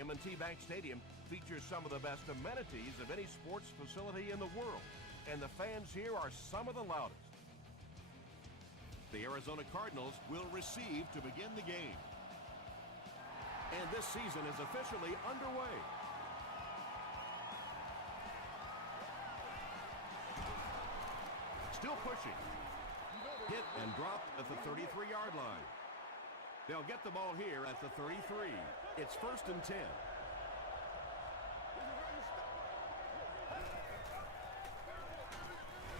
M&T Bank Stadium features some of the best amenities of any sports facility in the world, and the fans here are some of the loudest. The Arizona Cardinals will receive to begin the game. And this season is officially underway. Still pushing. Hit and dropped at the 33-yard line. They'll get the ball here at the 33. It's 1st and 10.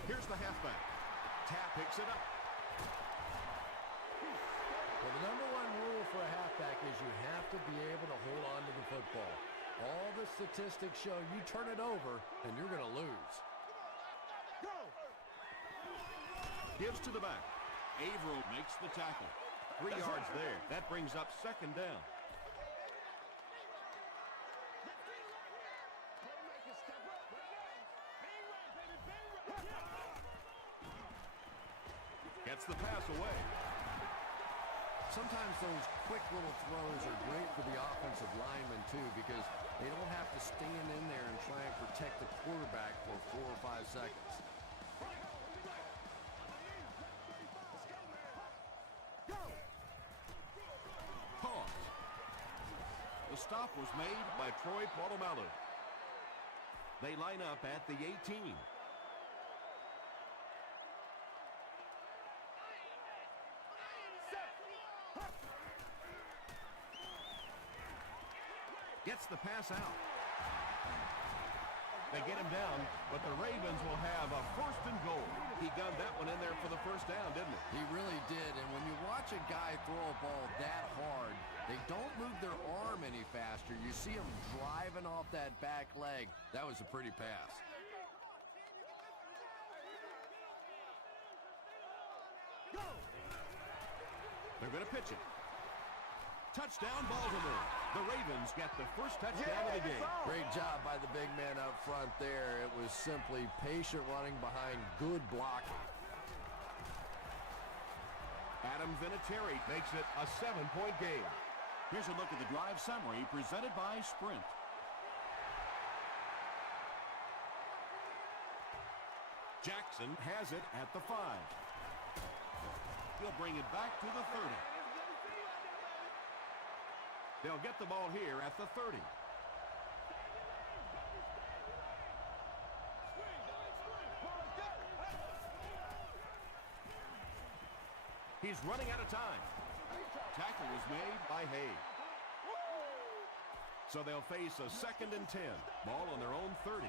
Here's the halfback. Tap picks it up. Well, the number one rule for a halfback is you have to be able to hold on to the football. All the statistics show you turn it over and you're going to lose. Gives to the back. Averill makes the tackle. 3 yards there. That brings up 2nd down. Gets the pass away. Sometimes those quick little throws are great for the offensive linemen, too, because they don't have to stand in there and try and protect the quarterback for 4 or 5 seconds. Pause. The stop was made by Troy Polamalu. They line up at the 18. Gets the pass out. They get him down, but the Ravens will have a 1st and goal. He gunned that one in there for the 1st down, didn't he? He really did, and when you watch a guy throw a ball that hard, they don't move their arm any faster. You see him driving off that back leg. That was a pretty pass. They're going to pitch it. Touchdown, Baltimore. The Ravens get the first touchdown of the game. Great job by the big man up front there. It was simply patient running behind good blocking. Adam Vinatieri makes it a 7-point game. Here's a look at the drive summary presented by Sprint. Jackson has it at the 5. He'll bring it back to the 30. They'll get the ball here at the 30. He's running out of time. Tackle was made by Hay. So they'll face a 2nd and 10. Ball on their own 30.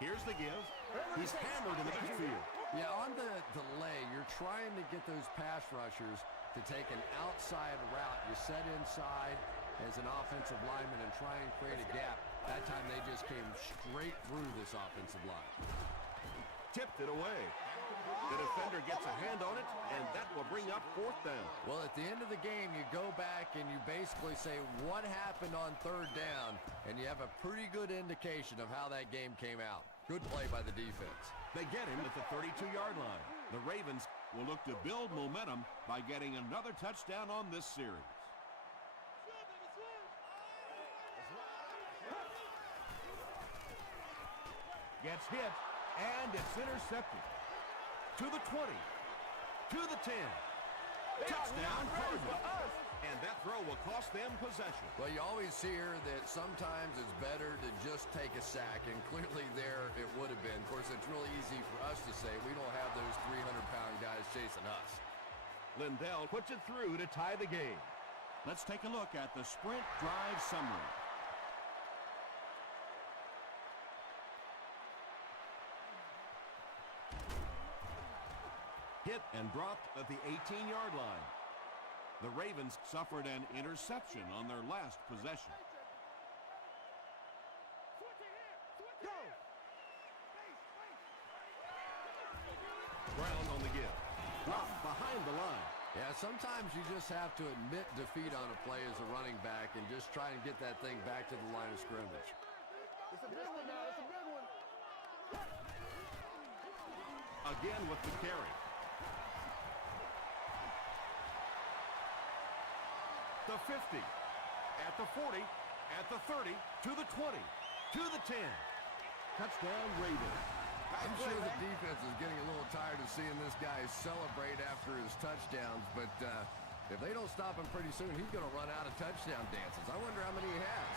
Here's the give. He's hammered in the backfield. Yeah, on the delay, you're trying to get those pass rushers to take an outside route. You set inside as an offensive lineman and try and create a gap. That time they just came straight through this offensive line. Tipped it away. The defender gets a hand on it, and that will bring up 4th down. Well, at the end of the game, you go back and you basically say, what happened on 3rd down? And you have a pretty good indication of how that game came out. Good play by the defense. They get him at the 32-yard line. The Ravens will look to build momentum by getting another touchdown on this series. Gets hit, and it's intercepted. To the 20, to the 10. Touchdown, Cardinals. And that throw will cost them possession. Well, you always hear that sometimes it's better to just take a sack, and clearly there it would have been. Of course, it's really easy for us to say. We don't have those 300-pound guys chasing us. Lindell puts it through to tie the game. Let's take a look at the Sprint drive summary. Hit and dropped at the 18-yard line. The Ravens suffered an interception on their last possession. Brown on the give. Dropped behind the line. Yeah, sometimes you just have to admit defeat on a play as a running back and just try and get that thing back to the line of scrimmage. It's a big one now. It's a big one. Again with the carry. the 50, at the 40, at the 30, to the 20, to the 10. Touchdown, Ravens. I'm sure the defense is getting a little tired of seeing this guy celebrate after his touchdowns, but if they don't stop him pretty soon, he's going to run out of touchdown dances. I wonder how many he has.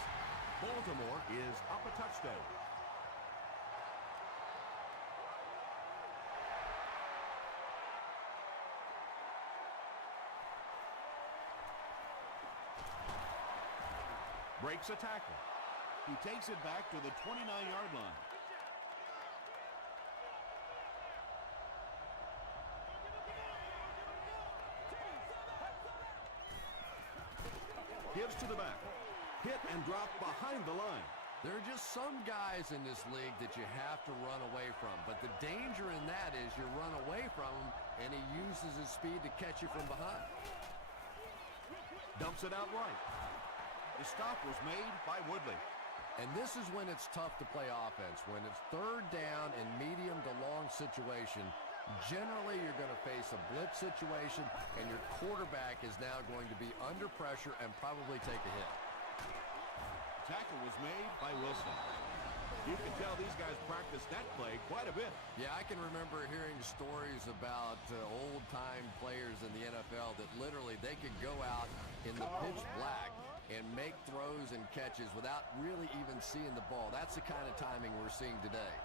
Baltimore is up a touchdown. Breaks a tackle. He takes it back to the 29-yard line. Gives to the back. Hit and drop behind the line. There are just some guys in this league that you have to run away from. But the danger in that is you run away from him, and he uses his speed to catch you from behind. Dumps it out right. The stop was made by Woodley. And this is when it's tough to play offense. When it's third down in medium to long situation, generally you're going to face a blitz situation, and your quarterback is now going to be under pressure and probably take a hit. Tackle was made by Wilson. You can tell these guys practice that play quite a bit. Yeah, I can remember hearing stories about old-time players in the NFL that literally they could go out in the pitch black and make throws and catches without really even seeing the ball. That's the kind of timing we're seeing today.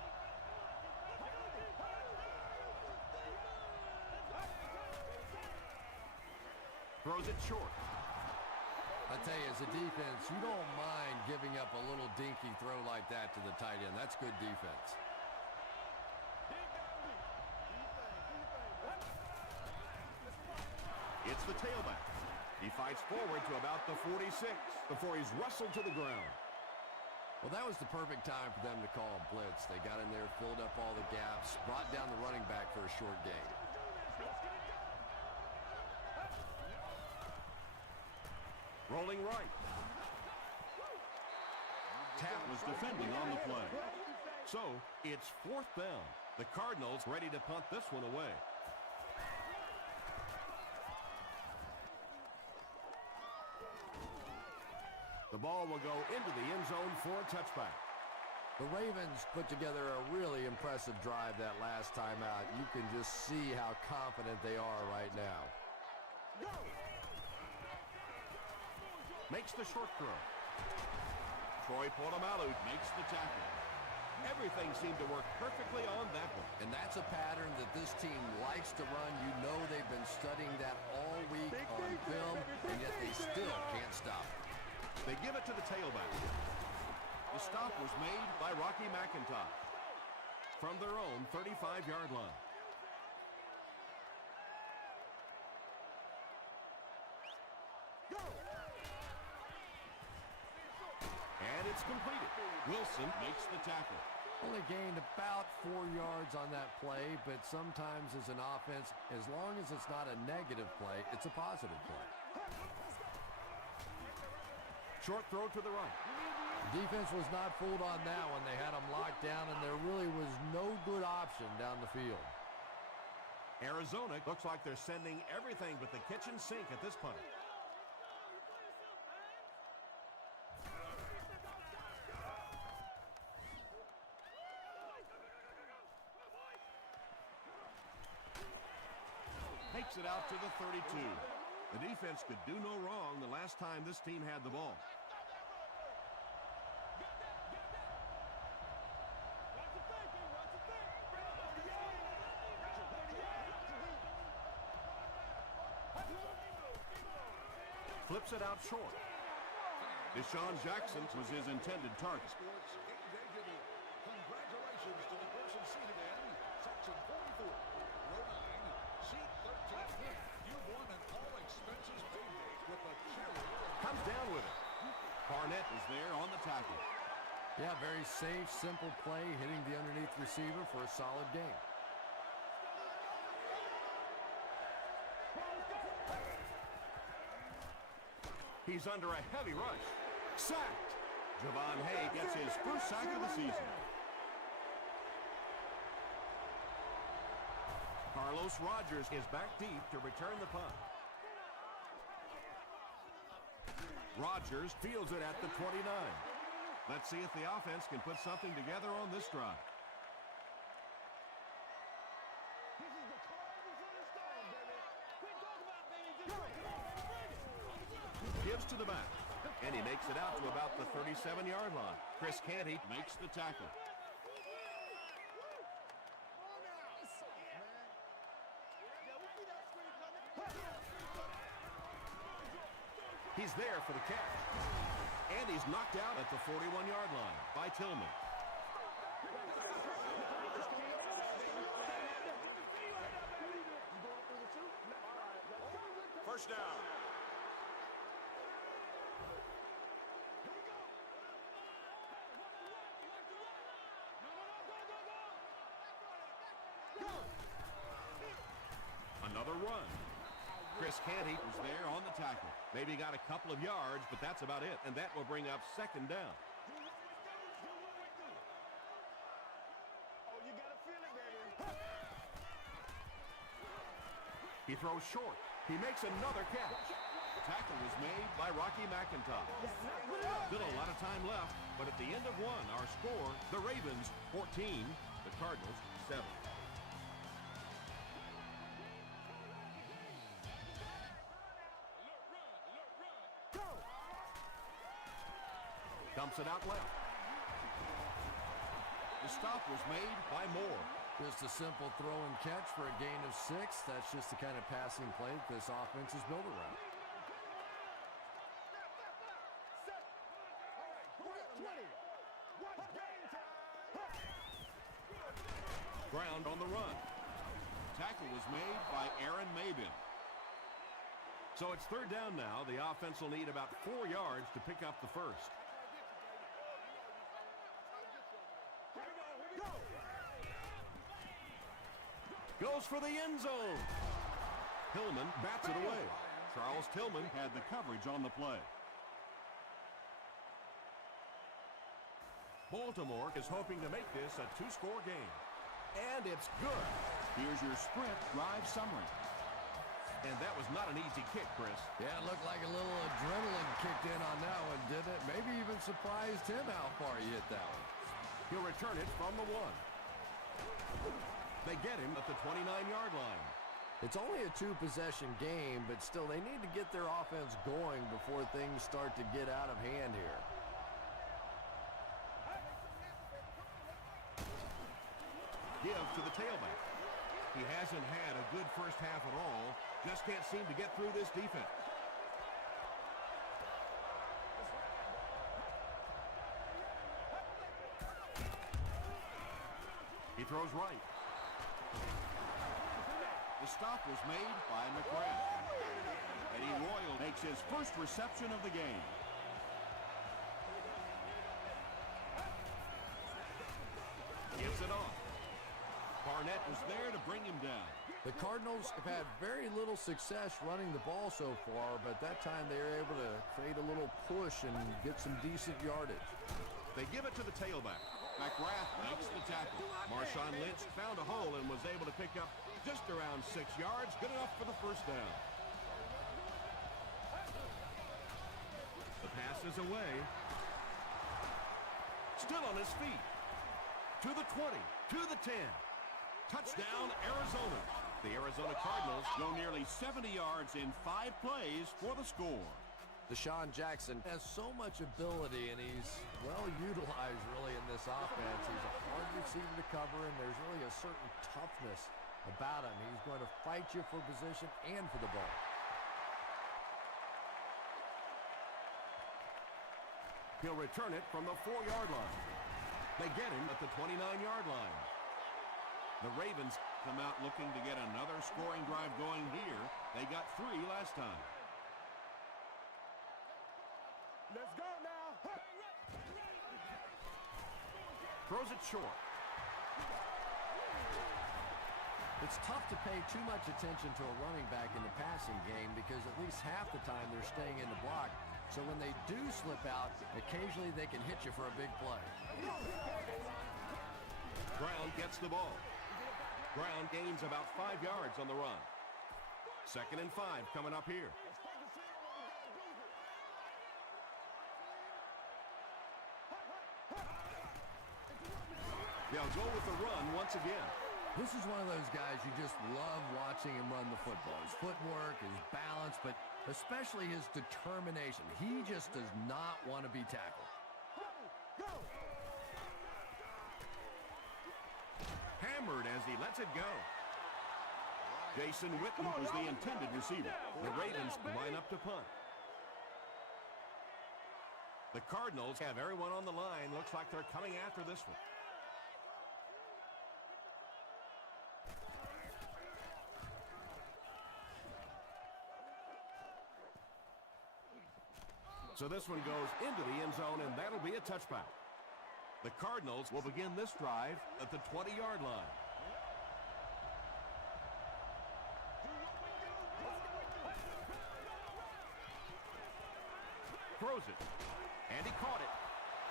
Throws it short. I tell you, as a defense, you don't mind giving up a little dinky throw like that to the tight end. That's good defense. It's the tailback. He fights forward to about the 46 before he's wrestled to the ground. Well, that was the perfect time for them to call a blitz. They got in there, filled up all the gaps, brought down the running back for a short gain. Rolling right. Tapp was defending on the play. So, it's fourth down. The Cardinals ready to punt this one away. The ball will go into the end zone for a touchback. The Ravens put together a really impressive drive that last time out. You can just see how confident they are right now. Makes the short throw. Troy Polamalu makes the tackle. Everything seemed to work perfectly on that one. And that's a pattern that this team likes to run. You know they've been studying that all week on film, and yet they still can't stop it. They give it to the tailback. The stop was made by Rocky McIntosh from their own 35-yard line. And it's completed. Wilson makes the tackle. Only gained about 4 yards on that play, but sometimes as an offense, as long as it's not a negative play, it's a positive play. Short throw to the right. Defense was not fooled on that one. They had them locked down, and there really was no good option down the field. Arizona looks like they're sending everything but the kitchen sink at this punt. Takes it out to the 32. The defense could do no wrong the last time this team had the ball. Flips it out short. Deshaun Jackson was his intended target. Congratulations to the person seated in section 44, row 9, seat 13. You've won an all-expenses pay date with a cheerleader. Comes down with it. Barnett is there on the tackle. Yeah, very safe, simple play, hitting the underneath receiver for a solid gain. He's under a heavy rush. Sacked. Javon Hay gets his first sack of the season. Carlos Rogers is back deep to return the punt. Rodgers fields it at the 29. Let's see if the offense can put something together on this drive. Gives to the back, and he makes it out to about the 37-yard line. Chris Canty makes the tackle. He's there for the catch. And he's knocked out at the 41-yard line by Tillman. First down. Another run. Chris Canty was there on the tackle. Maybe got a couple of yards, but that's about it. And that will bring up second down. Oh, you gotta feel it, baby. He throws short. He makes another catch. Tackle was made by Rocky McIntosh. Still a lot of time left, but at the end of one, our score, the Ravens 14, the Cardinals 7. Dumps it out left. The stop was made by Moore. Just a simple throw and catch for a gain of 6. That's just the kind of passing play that this offense is built around. Ground on the run. Tackle was made by Aaron Mabin. So it's third down now. The offense will need about 4 yards to pick up the first. Goes for the end zone. Tillman bats it away. Charles Tillman had the coverage on the play. Baltimore is hoping to make this a 2-score game. And it's good. Here's your sprint drive summary. And that was not an easy kick, Chris. Yeah, it looked like a little adrenaline kicked in on that one, didn't it? Maybe even surprised him how far he hit that one. He'll return it from the 1. They get him at the 29-yard line. It's only a 2-possession game, but still they need to get their offense going before things start to get out of hand here. Give to the tailback. He hasn't had a good first half at all. Just can't seem to get through this defense. He throws right. The stop was made by McGrath. Eddie Royal makes his first reception of the game. Gives it off. Barnett was there to bring him down. The Cardinals have had very little success running the ball so far, but that time they were able to create a little push and get some decent yardage. They give it to the tailback. McGrath makes the tackle. Marshawn Lynch found a hole and was able to pick up just around 6 yards. Good enough for the first down. The pass is away. Still on his feet. To the 20. To the 10. Touchdown, Arizona. The Arizona Cardinals go nearly 70 yards in 5 plays for the score. Deshaun Jackson has so much ability, and he's well utilized really in this offense. He's a hard receiver to cover, and there's really a certain toughness about him. He's going to fight you for position and for the ball. He'll return it from the 4-yard line. They get him at the 29-yard line. The Ravens come out looking to get another scoring drive going here. They got 3 last time. Let's go now. Throws it short. It's tough to pay too much attention to a running back in the passing game because at least half the time they're staying in the block. So when they do slip out, occasionally they can hit you for a big play. Brown gets the ball. Brown gains about 5 yards on the run. 2nd and 5 coming up here. They'll go with the run once again. This is one of those guys you just love watching him run the football. His footwork, his balance, but especially his determination. He just does not want to be tackled. Hammered as he lets it go. Jason Witten was the intended receiver. The Ravens line up to punt. The Cardinals have everyone on the line. Looks like they're coming after this one. So this one goes into the end zone, and that'll be a touchback. The Cardinals will begin this drive at the 20-yard line. Throws it, and he caught it.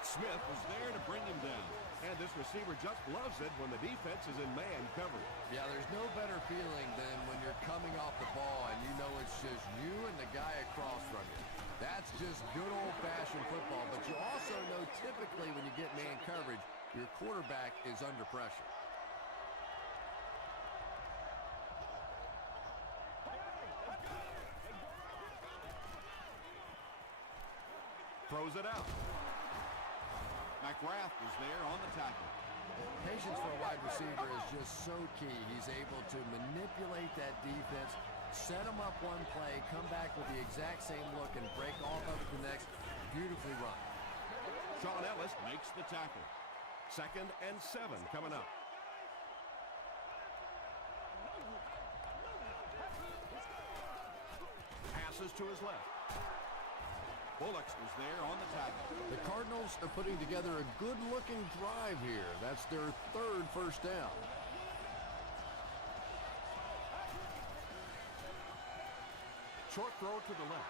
Smith was there to bring him down. And this receiver just loves it when the defense is in man coverage. Yeah, there's no better feeling than when you're coming off the ball and you know it's just you and the guy across from you. That's just good old-fashioned football. But you also know typically when you get man coverage, your quarterback is under pressure. Throws it out. McGrath was there on the tackle. Patience for a wide receiver is just so key. He's able to manipulate that defense, set them up one play, come back with the exact same look, and break off of it the next. Beautifully run. Sean Ellis makes the tackle. 2nd and 7 coming up. Passes to his left. Bullocks was there on the tackle. The Cardinals are putting together a good-looking drive here. That's their 3rd first down. Short throw to the left.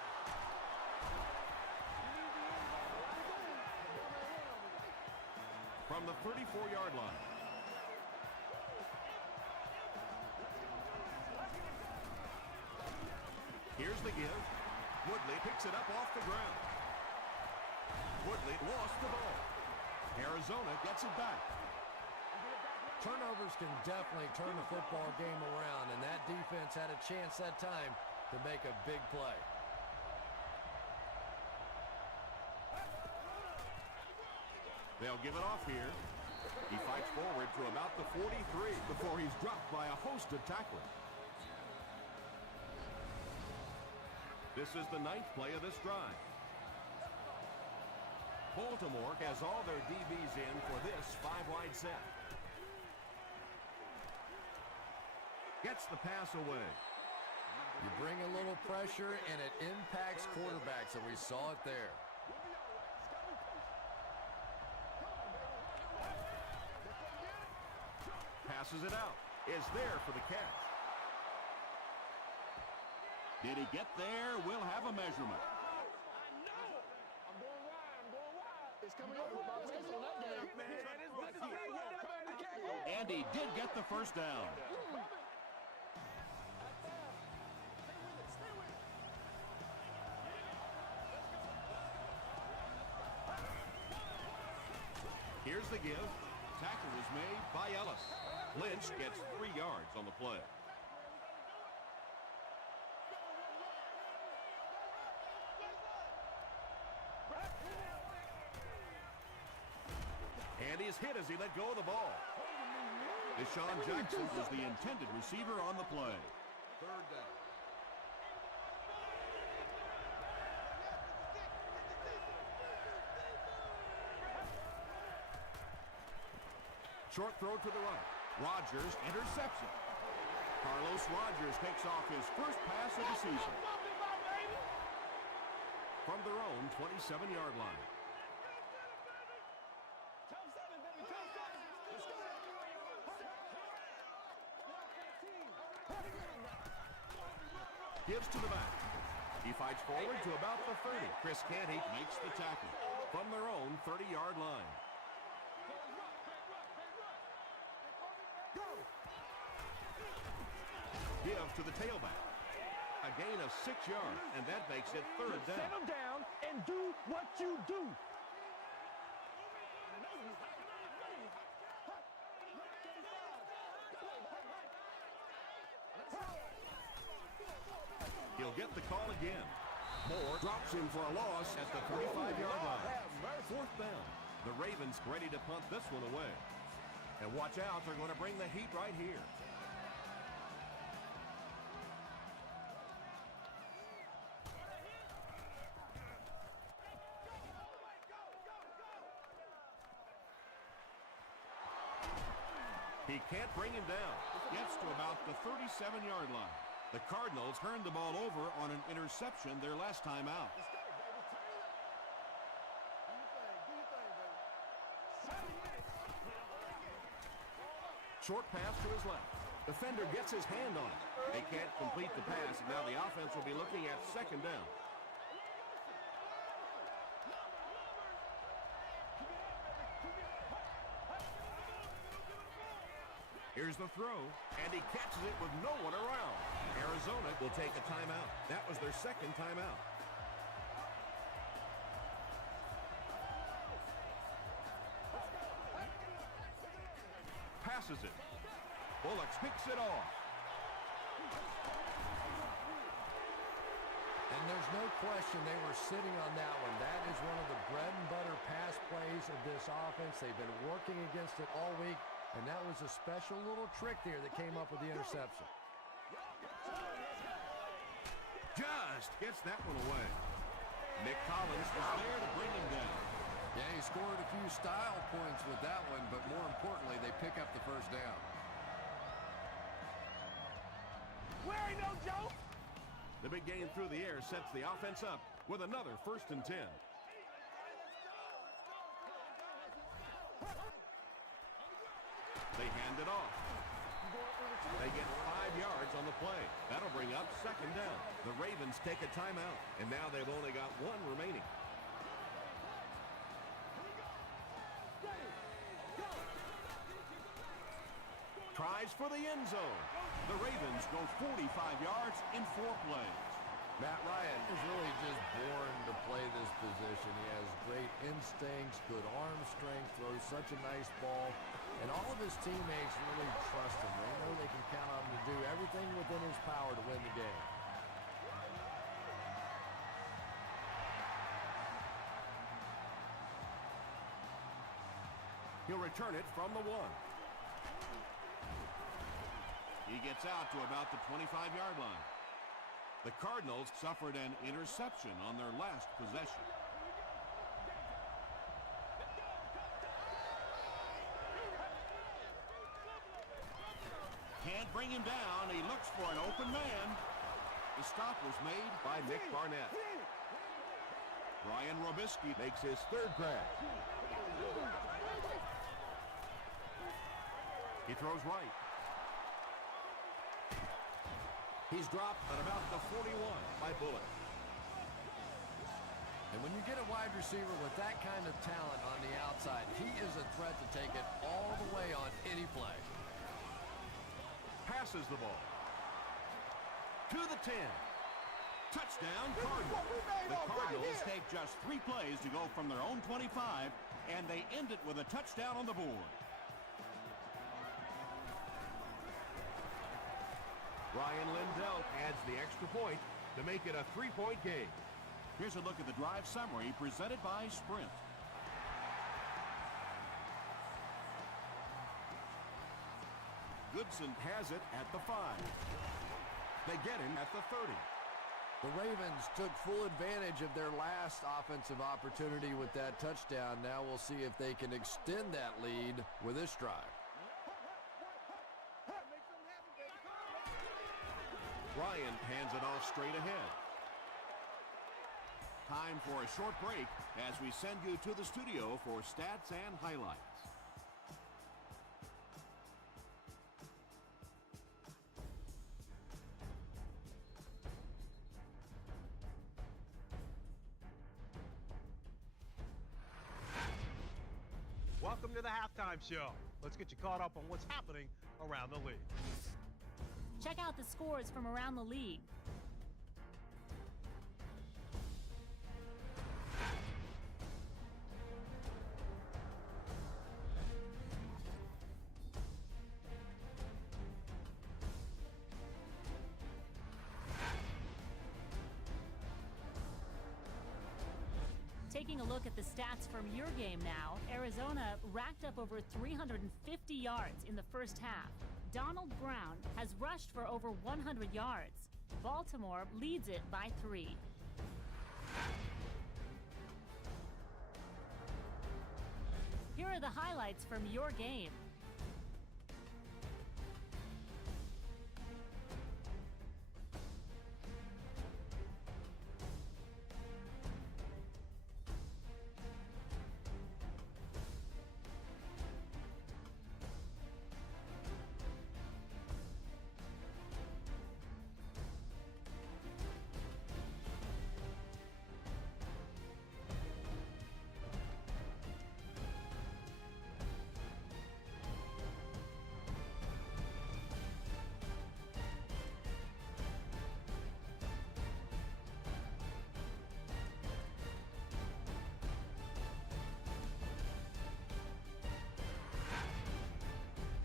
From the 34-yard line. Here's the give. Woodley picks it up off the ground. Woodley lost the ball. Arizona gets it back. Turnovers can definitely turn the football game around, and that defense had a chance that time to make a big play. They'll give it off here. He fights forward to about the 43 before he's dropped by a host of tacklers. This is the 9th play of this drive. Baltimore has all their DBs in for this 5-wide set. Gets the pass away. You bring a little pressure, and it impacts quarterbacks, and we saw it there. Passes it out. Is there for the catch. Did he get there? We'll have a measurement. I'm going wide. It's coming over. And he did get the first down. Here's the give. Tackle was made by Ellis. Lynch gets 3 yards on the play. And he's hit as he let go of the ball. Deshaun Jackson was the intended receiver on the play. 3rd down. Short throw to the right. Rodgers, interception. Carlos Rodgers takes off his first pass of the season. From their own 27-yard line. Gives to the back. He fights forward to about the 30. Chris Canty makes the tackle from their own 30-yard line. Give to the tailback. A gain of 6 yards, and that makes it 3rd down. Settle down and do what you do. again. Moore drops him for a loss at the 45-yard line. Fourth down. The Ravens ready to punt this one away. And watch out, they're going to bring the heat right here. He can't bring him down. Gets to about the 37-yard line. The Cardinals turned the ball over on an interception their last time out. Short pass to his left. Defender gets his hand on it. They can't complete the pass, and now the offense will be looking at second down. Here's the throw, and he catches it with no one around. Arizona will take a timeout. That was their second timeout. Passes it. Bullocks picks it off. And there's no question they were sitting on that one. That is one of the bread and butter pass plays of this offense. They've been working against it all week. And that was a special little trick there that came up with the interception. Just gets that one away. Nick Collins was there to bring him down. Yeah, he scored a few style points with that one, but more importantly, they pick up the first down. Where ain't no joke? The big game through the air sets the offense up with another 1st and 10. They hand it off. They get 5 yards on the play. That'll bring up second down. The Ravens take a timeout, and now they've only got one remaining. Tries for the end zone. The Ravens go 45 yards in 4 plays. Matt Ryan is really just born to play this position. He has great instincts, good arm strength, throws such a nice ball. And all of his teammates really trust him. They know they can count on him to do everything within his power to win the game. He'll return it from the 1. He gets out to about the 25-yard line. The Cardinals suffered an interception on their last possession. Can't bring him down. He looks for an open man. The stop was made by Nick Barnett. Brian Robisky makes his 3rd grab. He throws right. He's dropped at about the 41 by Bullock. And when you get a wide receiver with that kind of talent on the outside, he is a threat to take it all the way on any play. Passes the ball. To the 10. Touchdown, Cardinals. The Cardinals take just 3 plays to go from their own 25, and they end it with a touchdown on the board. Ryan Lindell adds the extra point to make it a 3-point game. Here's a look at the drive summary presented by Sprint. Goodson has it at the 5. They get him at the 30. The Ravens took full advantage of their last offensive opportunity with that touchdown. Now we'll see if they can extend that lead with this drive. Ryan hands it off straight ahead. Time for a short break as we send you to the studio for stats and highlights. Welcome to the halftime show. Let's get you caught up on what's happening around the league. Check out the scores from around the league. Taking a look at the stats from your game now, Arizona racked up over 350 yards in the first half. Donald Brown has rushed for over 100 yards. Baltimore leads it by 3. Here are the highlights from your game.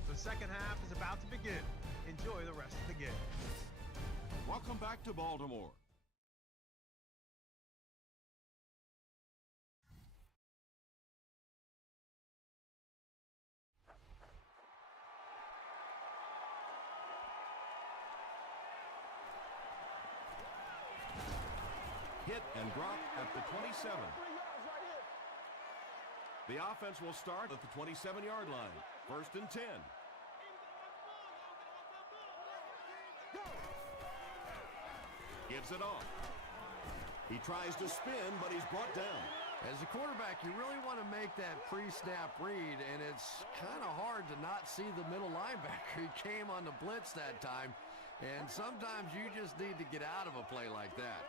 The second half is about to begin. Enjoy the rest of the game. Welcome back to Baltimore. Hit and drop at the 27. The offense will start at the 27-yard line. First and 10. Gives it off. He tries to spin, but he's brought down. As a quarterback, you really want to make that pre-snap read, and it's kind of hard to not see the middle linebacker. He came on the blitz that time, and sometimes you just need to get out of a play like that.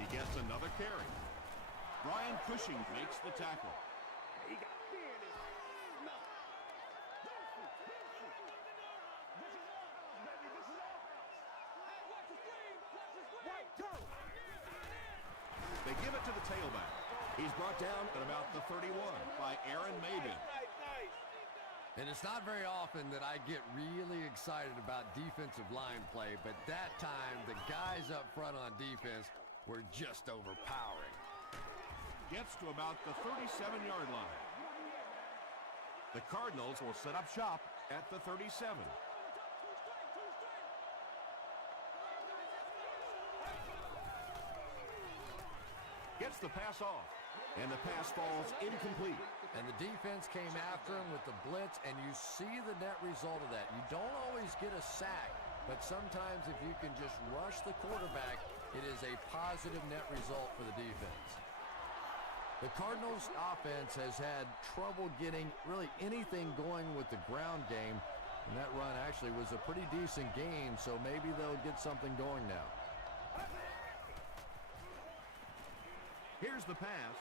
He gets another carry. Brian Cushing makes the tackle. They give it to the tailback. He's brought down at about the 31 by Aaron Maybin. And it's not very often that I get really excited about defensive line play, but that time the guys up front on defense were just overpowering. Gets to about the 37-yard line. The Cardinals will set up shop at the 37. Gets the pass off, and the pass falls incomplete. And the defense came after him with the blitz, and you see the net result of that. You don't always get a sack, but sometimes if you can just rush the quarterback, it is a positive net result for the defense. The Cardinals' offense has had trouble getting really anything going with the ground game, and that run actually was a pretty decent gain, so maybe they'll get something going now. Here's the pass.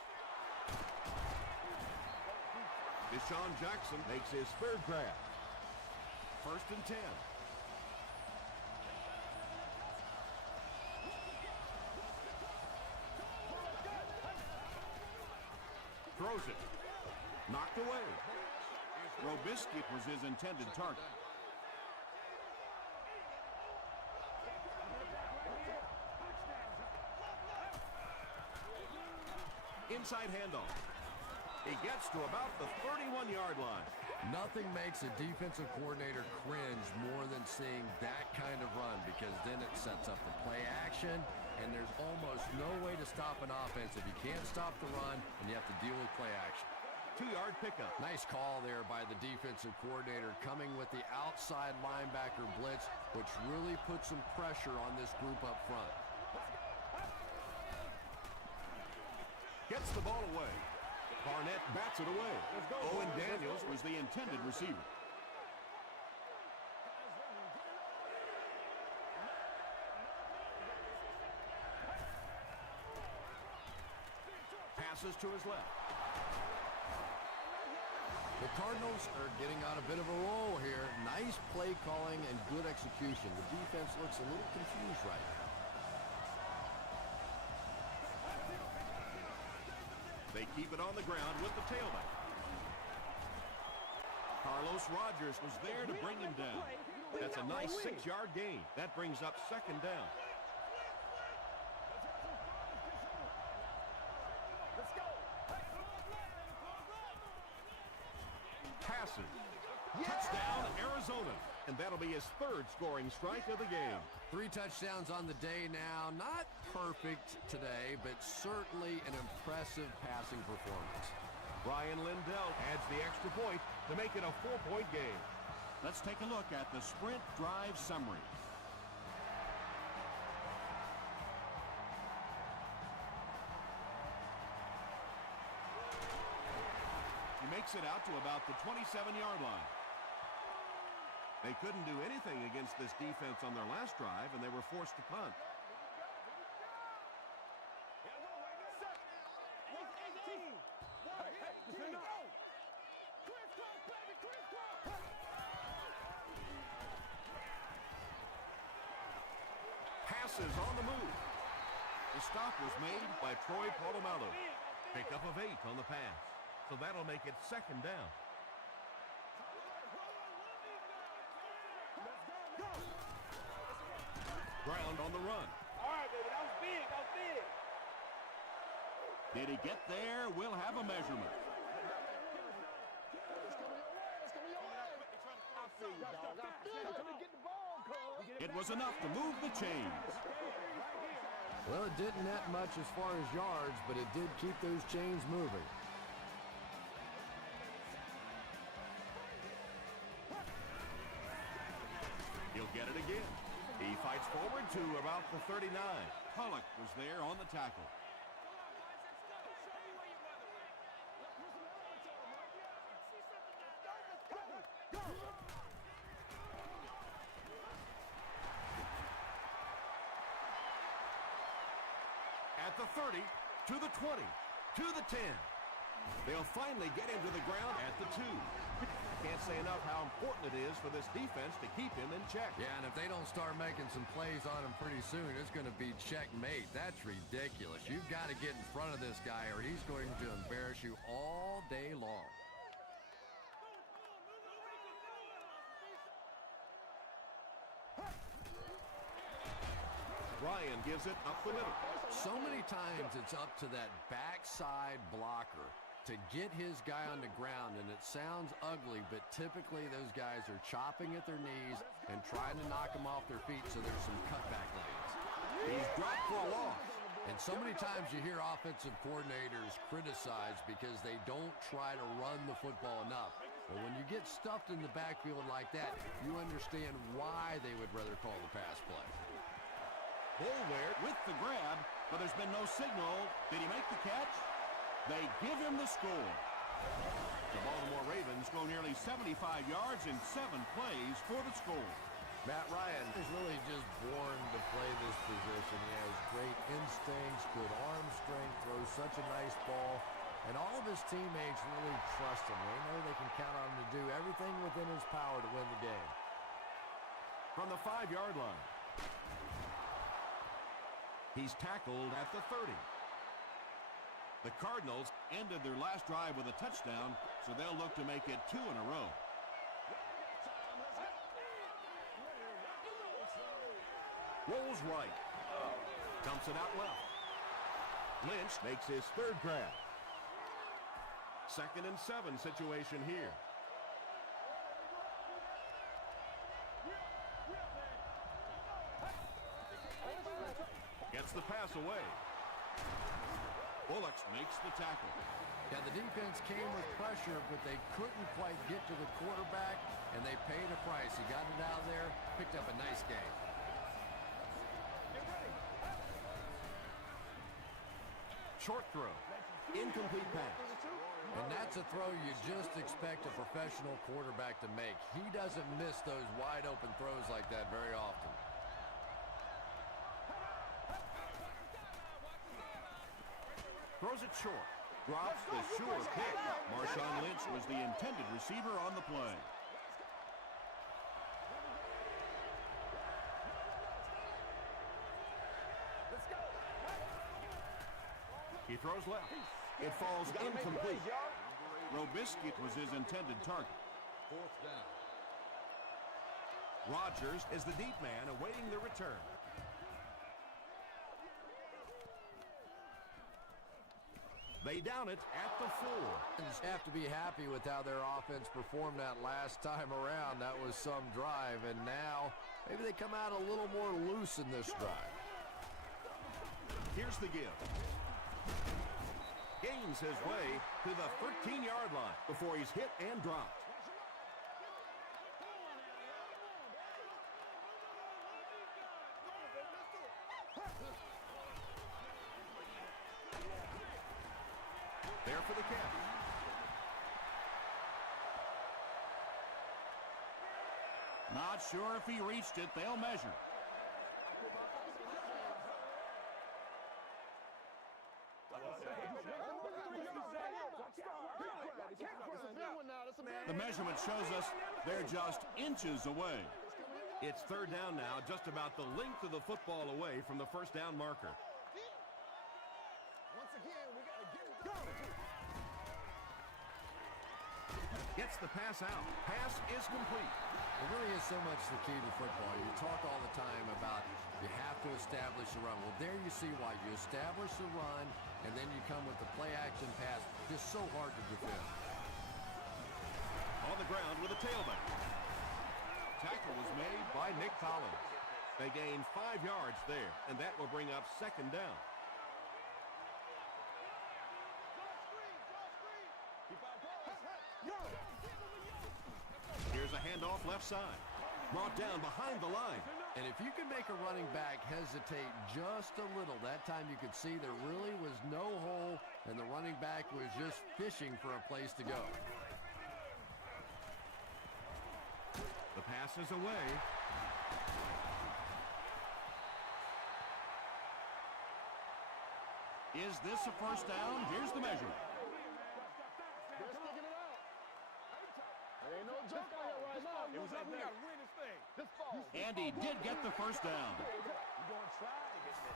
Deshaun Jackson makes his third grab. First and 10. Throws it. Knocked away. Robisky was his intended target. Inside handoff. He gets to about the 31-yard line. Nothing makes a defensive coordinator cringe more than seeing that kind of run, because then it sets up the play action, and there's almost no way to stop an offense if you can't stop the run and you have to deal with play action. 2-yard pickup. Nice call there by the defensive coordinator, coming with the outside linebacker blitz, which really puts some pressure on this group up front. Gets the ball away. Barnett bats it away. Owen Daniels was the intended receiver. Passes to his left. The Cardinals are getting on a bit of a roll here. Nice play calling and good execution. The defense looks a little confused right now. They keep it on the ground with the tailback. Carlos Rogers was there to bring him down. That's a nice 6-yard gain. That brings up second down. passes. Touchdown, Arizona. And that'll be his third scoring strike of the game. 3 touchdowns on the day now. Not perfect today, but certainly an impressive passing performance. Brian Lindell adds the extra point to make it a 4-point game. Let's take a look at the sprint drive summary. He makes it out to about the 27-yard line. They couldn't do anything against this defense on their last drive, and they were forced to punt. Passes on the move. The stop was made by Troy Polamalu. Pickup of 8 on the pass. So that'll make it second down. Ground on the run. All right, baby, that was big. That was big. Did he get there? We'll have a measurement. It was enough to move the chains. Well, it didn't net much as far as yards, but it did keep those chains moving. He'll get it again. He fights forward to about the 39. Pollock was there on the tackle. At the 30, to the 20, to the 10. They'll finally get him to the ground at the 2. Can't say enough how important it is for this defense to keep him in check. Yeah, and if they don't start making some plays on him pretty soon, it's going to be checkmate. That's ridiculous. You've got to get in front of this guy or he's going to embarrass you all day long. Ryan gives it up the middle. So many times it's up to that backside blocker to get his guy on the ground, and it sounds ugly, but typically those guys are chopping at their knees and trying to knock them off their feet, so there's some cutback lanes. He's dropped for a loss. And so many times you hear offensive coordinators criticized because they don't try to run the football enough. But when you get stuffed in the backfield like that, you understand why they would rather call the pass play. Boulware with the grab, but there's been no signal. Did he make the catch? They give him the score. The Baltimore Ravens go nearly 75 yards in 7 plays for the score. Matt Ryan is really just born to play this position. He has great instincts, good arm strength, throws such a nice ball. And all of his teammates really trust him. They know they can count on him to do everything within his power to win the game. From the 5-yard line. He's tackled at the 30. The Cardinals ended their last drive with a touchdown, so they'll look to make it 2 in a row. Rolls right. Dumps it out left. Lynch makes his 3rd grab. 2nd and 7 situation here. Gets the pass away. Bullocks makes the tackle. Yeah, the defense came with pressure, but they couldn't quite get to the quarterback, and they paid a price. He got it out of there, picked up a nice game. Short throw. Incomplete pass. And that's a throw you just expect a professional quarterback to make. He doesn't miss those wide open throws like that very often. Throws it short. Drops the sure pick. Marshawn Lynch was the intended receiver on the play. He throws left. It falls incomplete. Robiscuit was his intended target. 4th down. Rodgers is the deep man awaiting the return. They down it at the 4. Just have to be happy with how their offense performed that last time around. That was some drive, and now maybe they come out a little more loose in this drive. Here's the give. Gains his way to the 13-yard line before he's hit and dropped. There for the catch. Not sure if he reached it. They'll measure. The measurement shows us they're just inches away. It's third down now, just about the length of the football away from the first down marker. Once again, we got to get it done. Gets the pass out. Pass is complete. It really is so much the key to football. You talk all the time about you have to establish a run. Well, there you see why. You establish a run, and then you come with the play-action pass. Just so hard to defend. On the ground with a tailback. Tackle was made by Nick Collins. They gain 5 yards there, and that will bring up second down. Here's a handoff left side. Brought down behind the line. And if you can make a running back hesitate just a little, that time you could see there really was no hole, and the running back was just fishing for a place to go. The pass is away. Is this a first down? Here's the measurement. They're sticking it out. There ain't no joke out here right now. It was like we got to win this thing. This fall. And he did get the first down. You're going to try to get this.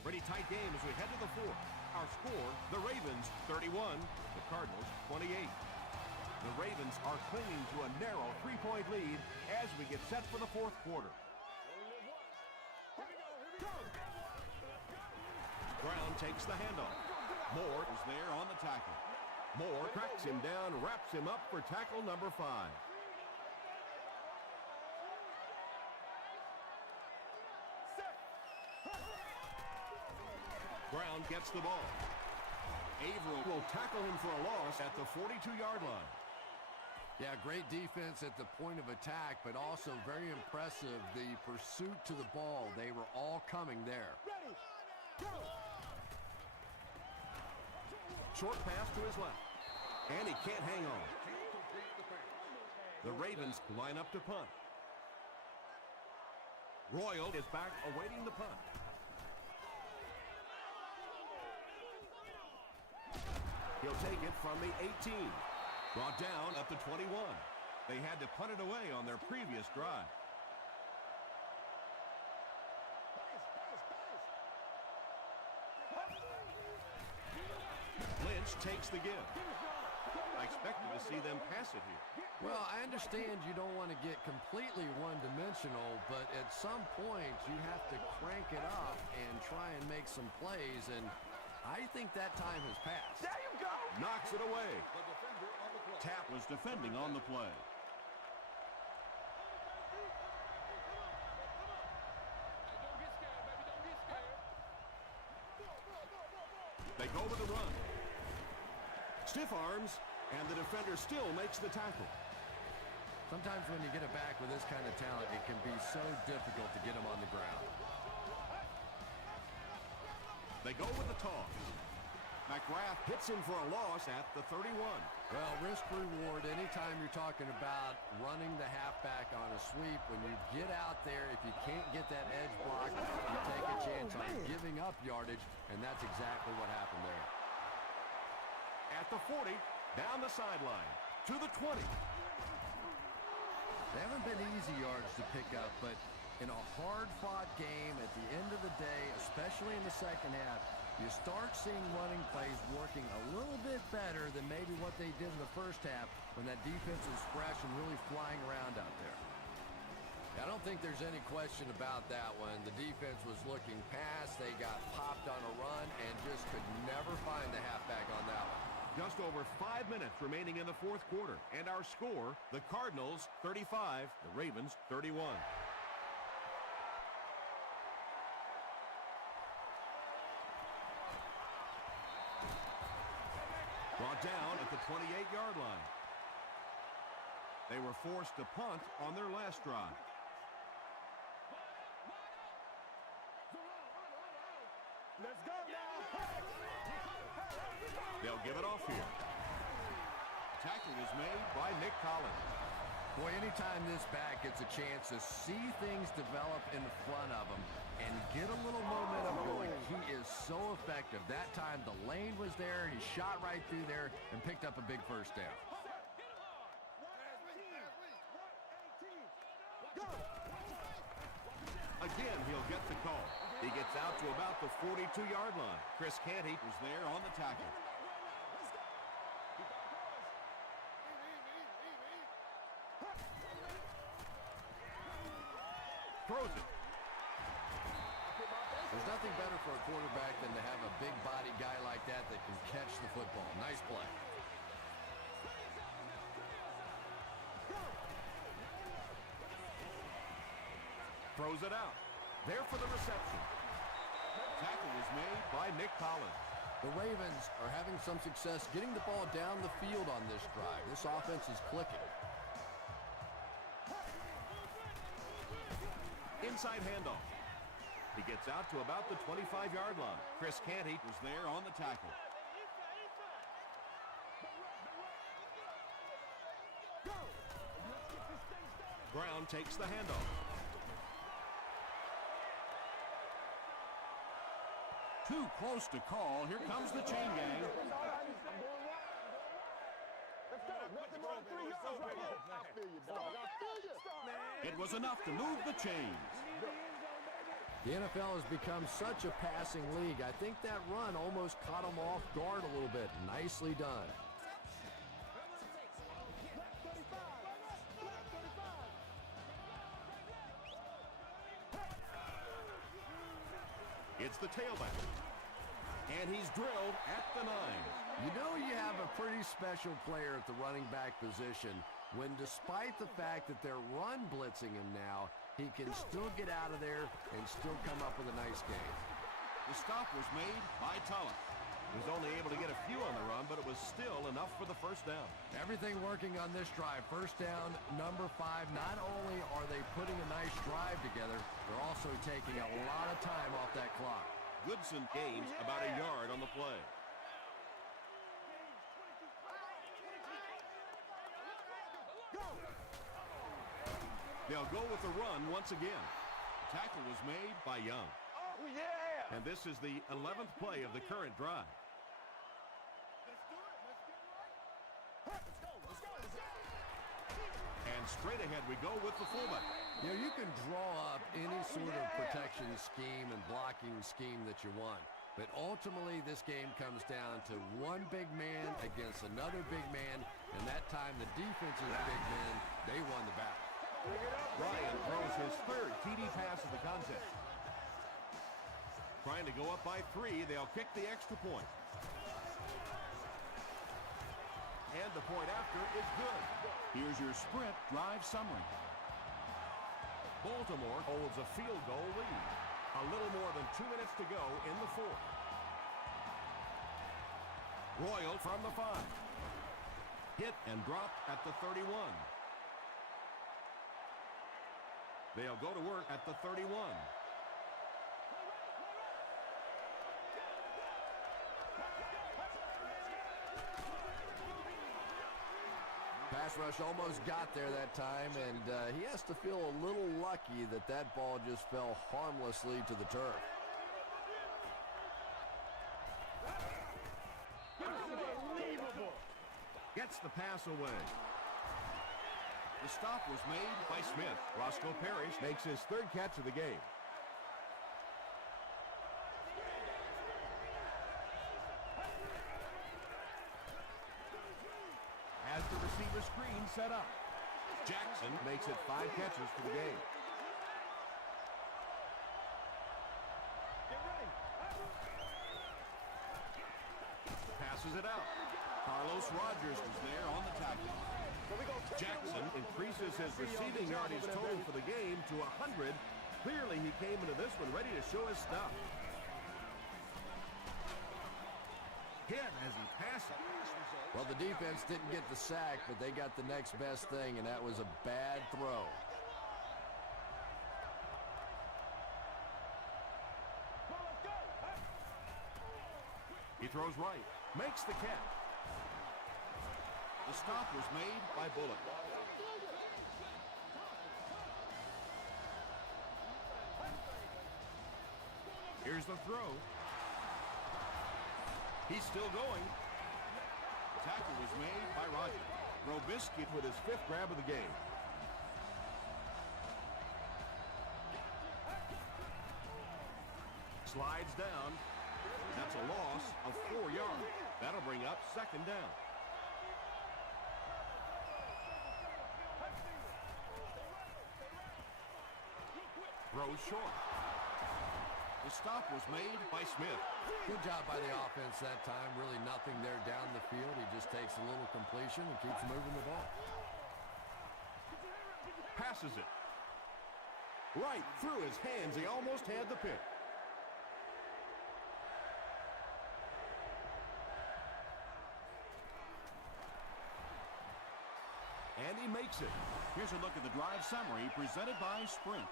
Pretty tight game as we head to the 4th. Our score, the Ravens 31, the Cardinals 28. The Ravens are clinging to a narrow 3-point lead as we get set for the 4th quarter. Brown takes the handoff. Moore is there on the tackle. Moore cracks him down, wraps him up for tackle number 5. Brown gets the ball. Averill will tackle him for a loss at the 42-yard line. Yeah, great defense at the point of attack, but also very impressive the pursuit to the ball. They were all coming there. Ready. Go. Short pass to his left. And he can't hang on. The Ravens line up to punt. Royal is back awaiting the punt. He'll take it from the 18. Brought down at the 21. They had to punt it away on their previous drive. Lynch takes the give. I expected to see them pass it here. Well, I understand you don't want to get completely one-dimensional, but at some point you have to crank it up and try and make some plays, and I think that time has passed. There you go. Knocks it away. The defender on the play. Tap was defending on the play. They go with the run. Stiff arms, and the defender still makes the tackle. Sometimes when you get it back with this kind of talent, it can be so difficult to get them on the ground. They go with the toss. McGrath hits him for a loss at the 31. Well, risk-reward, anytime you're talking about running the halfback on a sweep, when you get out there, if you can't get that edge block, you take a chance on giving up yardage, and that's exactly what happened there. At the 40, down the sideline, to the 20. They haven't been easy yards to pick up, but in a hard-fought game at the end of the day, especially in the second half, you start seeing running plays working a little bit better than maybe what they did in the first half when that defense was fresh and really flying around out there. I don't think there's any question about that one. The defense was looking past. They got popped on a run and just could never find the halfback on that one. Just over 5 minutes remaining in the fourth quarter. And our score, the Cardinals 35, the Ravens 31. Brought down at the 28-yard line. They were forced to punt on their last drive. Let's go now. They'll give it off here. Tackle was made by Nick Collins. Boy, anytime this back gets a chance to see things develop in front of him and get a little momentum going, he is so effective. That time the lane was there, he shot right through there and picked up a big first down. Again, he'll get the call. He gets out to about the 42-yard line. Chris Canty was there on the tackle. Throws it. There's nothing better for a quarterback than to have a big body guy like that that can catch the football. Nice play. Throws it out. There for the reception. Tackle was made by Nick Collins. The Ravens are having some success getting the ball down the field on this drive. This offense is clicking. Inside handoff. He gets out to about the 25-yard line. Chris Canty was there on the tackle. Brown takes the handoff. Too close to call. Here comes the chain gang. It was enough to move the chains. The NFL has become such a passing league. I think that run almost caught him off guard a little bit. Nicely done. It's the tailback. And he's drilled at the 9. You know you have a pretty special player at the running back position when, despite the fact that they're run blitzing him now, he can still get out of there and still come up with a nice game. The stop was made by Tulloch. He was only able to get a few on the run, but it was still enough for the first down. Everything working on this drive. First down, number 5. Not only are they putting a nice drive together, they're also taking a lot of time off that clock. Goodson gains about a yard on the play. They'll go with the run once again. The tackle was made by Young. Oh, yeah! And this is the 11th play of the current drive. And straight ahead we go with the fullback. You know, you can draw up any sort of protection scheme and blocking scheme that you want. But ultimately, this game comes down to one big man against another big man. And that time, the defense's big men, they won the battle. Ryan throws his third TD pass of the contest. Trying to go up by 3. They'll kick the extra point. And the point after is good. Here's your sprint drive summary. Baltimore holds a field goal lead. A little more than 2 minutes to go in the fourth. Royal from the 5. Hit and dropped at the 31. They'll go to work at the 31. Pass rush almost got there that time, and he has to feel a little lucky that that ball just fell harmlessly to the turf. Unbelievable! Gets the pass away. The stop was made by Smith. Roscoe Parrish makes his third catch of the game. the screen set up. Jackson makes it 5 catches for the game. Passes it out. Carlos Rogers is there on the tackle. Jackson increases his receiving yardage total for the game to 100. Clearly, he came into this one ready to show his stuff. Hit as he passes. Well, the defense didn't get the sack, but they got the next best thing, and that was a bad throw. He throws right, makes the catch. The stop was made by Bullock. Here's the throw. He's still going. Tackle was made by Rogers. Robisky with his 5th grab of the game. Slides down. That's a loss of 4 yards. That'll bring up 2nd down. Throws short. The stop was made by Smith. Good job by the offense that time. Really nothing there down the field. He just takes a little completion and keeps moving the ball. Passes it. Right through his hands. He almost had the pick. And he makes it. Here's a look at the drive summary presented by Sprint.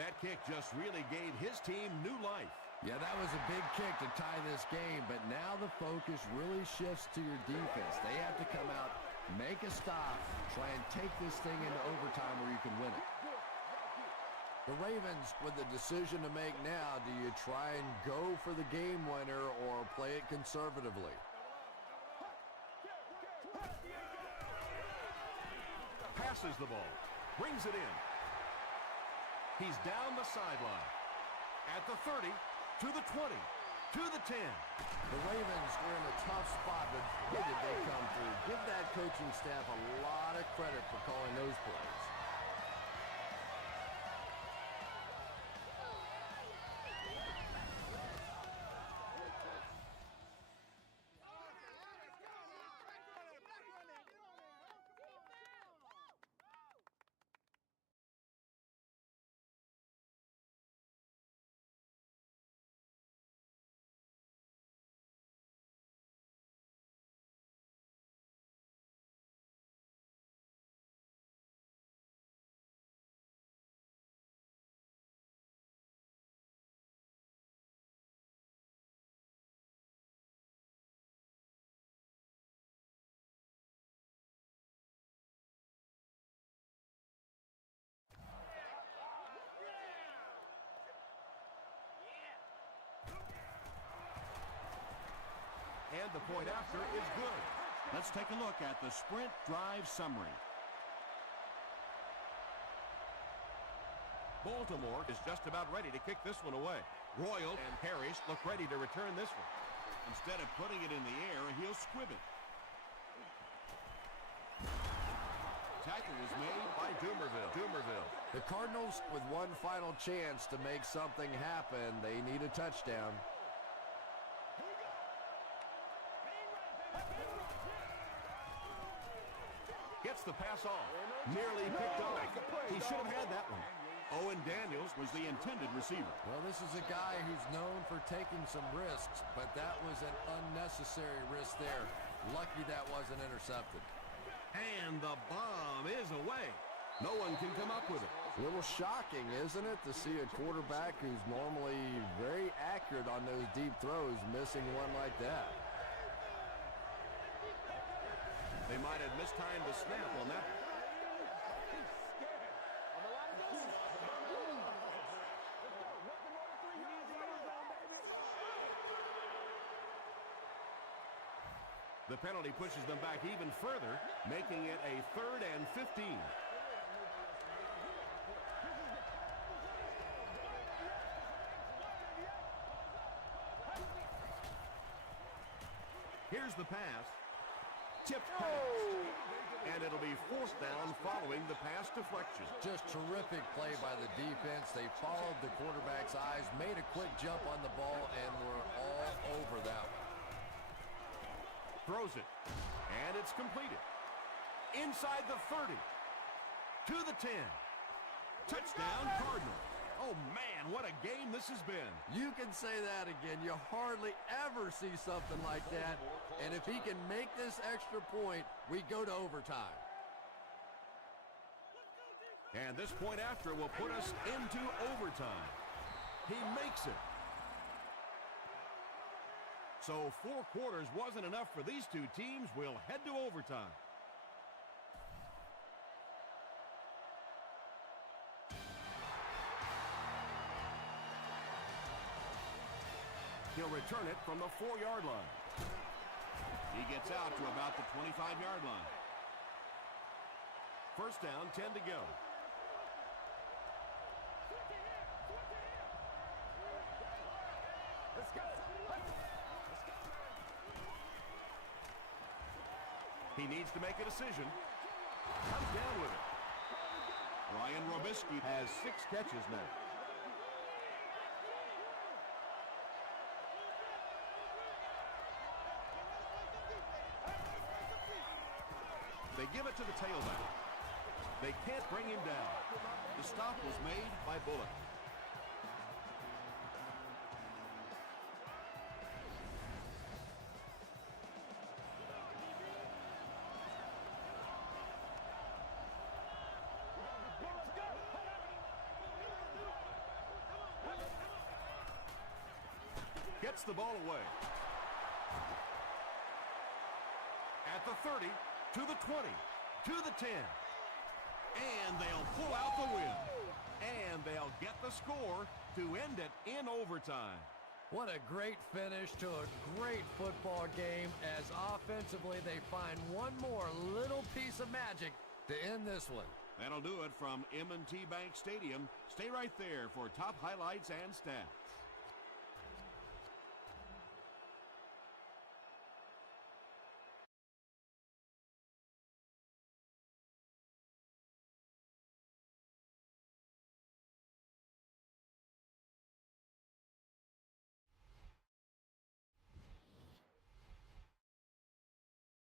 That kick just really gave his team new life. Yeah, that was a big kick to tie this game, but now the focus really shifts to your defense. They have to come out, make a stop, try and take this thing into overtime where you can win it. The Ravens with the decision to make now. Do you try and go for the game winner or play it conservatively? Passes the ball. Brings it in. He's down the sideline. At the 30, to the 20, to the 10. The Ravens were in a tough spot, but boy, did they come through. Give that coaching staff a lot of credit for calling those plays. And the point after is good. Let's take a look at the Sprint drive summary. Baltimore is just about ready to kick this one away. Royal and Parrish look ready to return this one. Instead of putting it in the air, he'll squib it. Tackle was made by Dumerville. The Cardinals with one final chance to make something happen. They need a touchdown. Gets the pass off. Nearly picked off. He should have had that one. Owen Daniels was the intended receiver. Well, this is a guy who's known for taking some risks, but that was an unnecessary risk there. Lucky that wasn't intercepted. And the bomb is away. No one can come up with it. A little shocking, isn't it, to see a quarterback who's normally very accurate on those deep throws missing one like that. They might have mistimed the snap on that. The penalty pushes them back even further, making it a 3rd and 15. Here's the pass. Tipped pass. And it'll be fourth down following the pass deflection. Just terrific play by the defense. They followed the quarterback's eyes, made a quick jump on the ball, and were all over that one. Throws it, and it's completed. Inside the 30, to the 10. Touchdown, Cardinals. Oh, man, what a game this has been. You can say that again. You hardly ever see something like that. And if he can make this extra point, we go to overtime. And this point after will put us into overtime. He makes it. So 4 quarters wasn't enough for these two teams. We'll head to overtime. He'll return it from the 4-yard line. He gets out to about the 25-yard line. First down, 10 to go. He needs to make a decision. Comes down with it. Ryan Robisky has 6 catches now. They give it to the tailback. They can't bring him down. The stop was made by Bullock. Gets the ball away. At the 30, to the 20, to the 10. And they'll pull out the win. And they'll get the score to end it in overtime. What a great finish to a great football game, as offensively they find one more little piece of magic to end this one. That'll do it from M&T Bank Stadium. Stay right there for top highlights and stats.